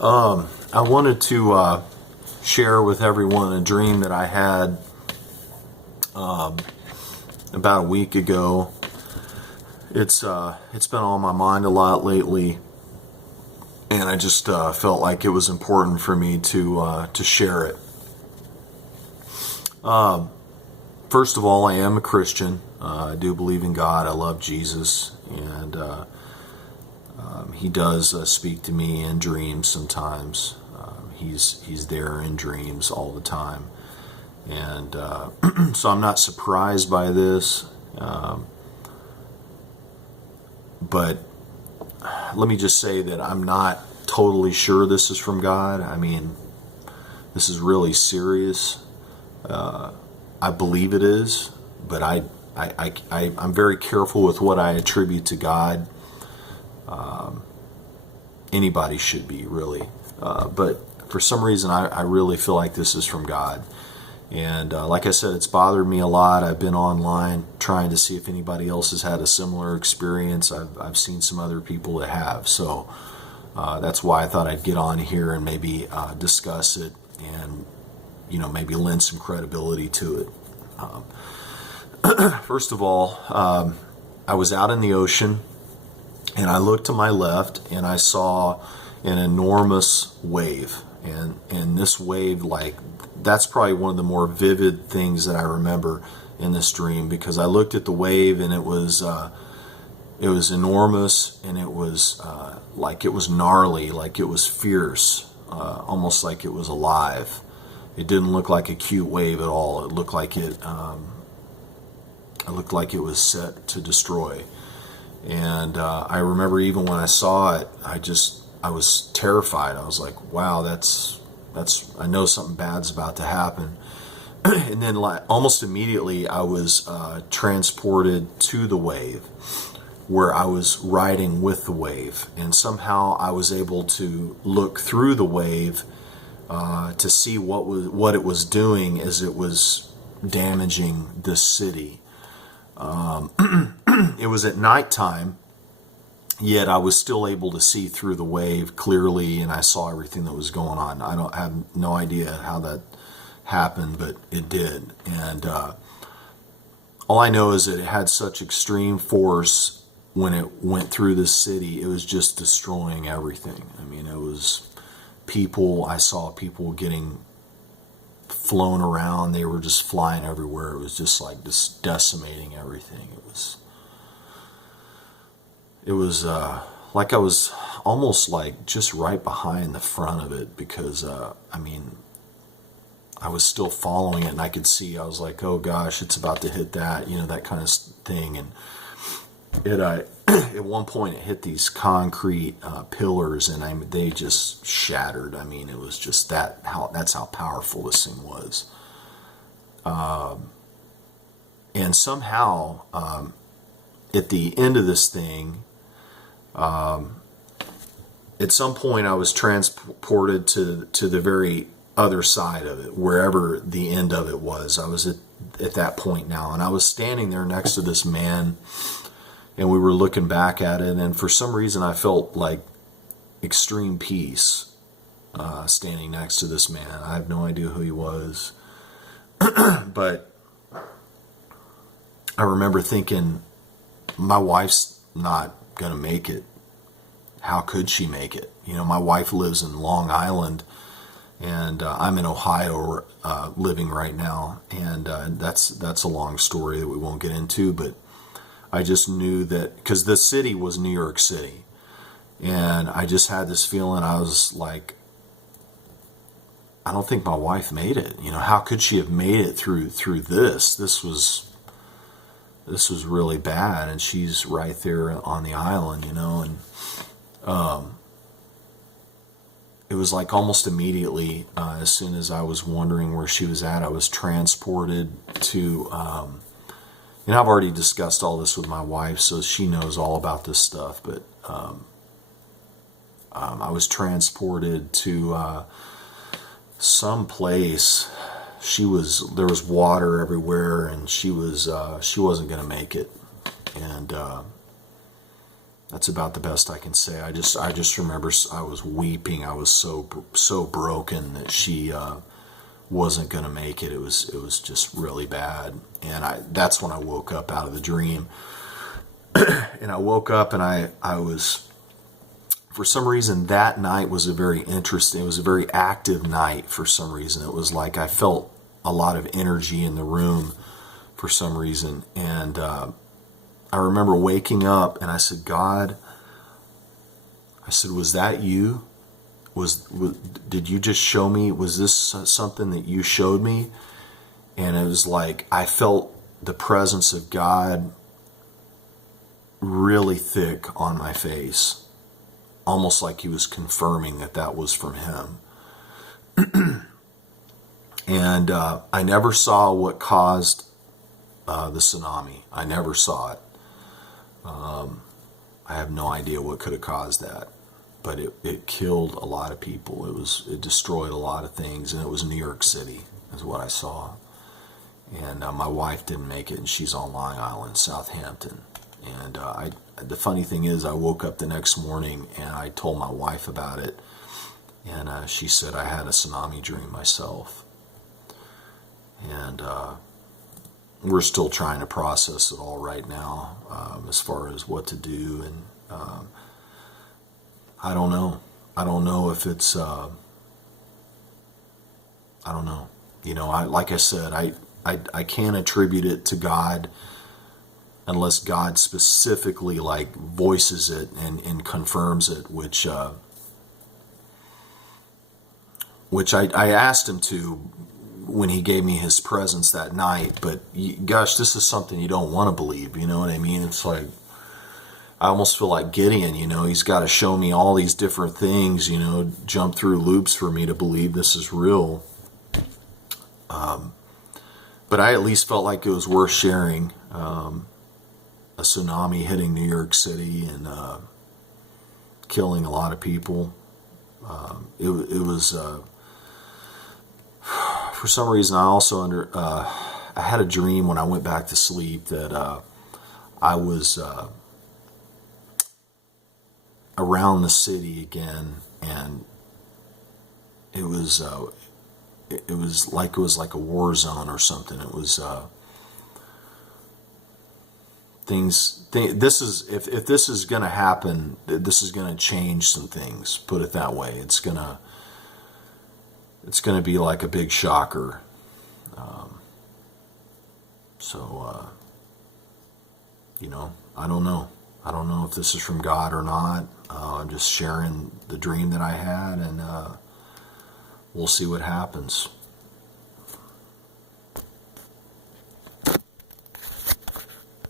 I wanted to share with everyone a dream that I had about a week ago. It's been on my mind a lot lately, and I just felt like it was important for me to share it. First of all, I am a Christian. I do believe in God. I love Jesus, and He does speak to me in dreams sometimes. He's there in dreams all the time, and so I'm not surprised by this. But let me just say that I'm not totally sure this is from God. I mean, this is really serious. I believe it is, but I'm very careful with what I attribute to God. Anybody should be, really. But for some reason, I really feel like this is from God. And like I said, it's bothered me a lot. I've been online trying to see if anybody else has had a similar experience. I've seen some other people that have. So that's why I thought I'd get on here and maybe discuss it and, maybe lend some credibility to it. First of all, I was out in the ocean, and I looked to my left, and I saw an enormous wave. And this wave, that's probably one of the more vivid things that I remember in this dream, because I looked at the wave, and it was enormous, and it was like it was gnarly, like it was fierce, almost like it was alive. It didn't look like a cute wave at all. It looked like it was set to destroy. And I remember even when I saw it, I was terrified. I was like, wow, I know something bad's about to happen. And then almost immediately I was transported to the wave, where I was riding with the wave. And somehow I was able to look through the wave to see what it was doing as it was damaging this city. It was at nighttime, yet I was still able to see through the wave clearly, and I saw everything that was going on. I have no idea how that happened, but it did. And all I know is that it had such extreme force when it went through this city. It was just destroying everything. I mean, it was I saw people getting flown around. They were just flying everywhere. It was just decimating everything. It was like I was almost like just right behind the front of it, because I was still following it, and I could see. I was like, oh gosh, it's about to hit that, that kind of thing. And it at one point it hit these concrete pillars, and they just shattered. I mean, it was just that's how powerful this thing was. And somehow at the end of this thing, at some point I was transported to the very other side of it, wherever the end of it was. I was at that point now, and I was standing there next to this man, and we were looking back at it, and for some reason I felt like extreme peace standing next to this man. I have no idea who he was, but I remember thinking, my wife's not going to make it. How could she make it? My wife lives in Long Island, and I'm in Ohio living right now, and that's a long story that we won't get into, but I just knew that, because the city was New York City, and I just had this feeling. I was like, I don't think my wife made it. How could she have made it through this? This was really bad, and she's right there on the island, and it was like almost immediately, as soon as I was wondering where she was at, I was transported to, and I've already discussed all this with my wife, so she knows all about this stuff, but I was transported to some place. There was water everywhere, and she wasn't going to make it. And That's about the best I can say. I just remember I was weeping. I was so broken that she wasn't going to make it. It was just really bad. And that's when I woke up out of the dream. And I woke up and I was, for some reason, that night was a very interesting, it was a very active night for some reason. It was like I felt a lot of energy in the room for some reason. And I remember waking up and I said, God, I said, was that you? Did you just show me? Was this something that you showed me? And it was like I felt the presence of God really thick on my face, almost like he was confirming that that was from him. And I never saw what caused the tsunami. I never saw it. I have no idea what could have caused that, but it killed a lot of people. It destroyed a lot of things, and it was New York City is what I saw. And my wife didn't make it, and she's on Long Island, Southampton. And the funny thing is, I woke up the next morning and I told my wife about it, and she said I had a tsunami dream myself. And we're still trying to process it all right now, as far as what to do. And I don't know. I don't know if it's. I don't know. You know, like I said, I can't attribute it to God unless God specifically like voices it and confirms it, which I asked him to when he gave me his presence that night. But gosh, this is something you don't want to believe. You know what I mean? It's like I almost feel like Gideon. You know, he's got to show me all these different things. You know, jump through loops for me to believe this is real. But I at least felt like it was worth sharing. A tsunami hitting New York City and killing a lot of people. It was for some reason I also I had a dream when I went back to sleep that I was around the city again, and it was like a war zone or something. It was this is if this is going to happen, this is going to change some things, put it that way. It's going to be like a big shocker. You know, I don't know if this is from God or not. I'm just sharing the dream that I had, and we'll see what happens.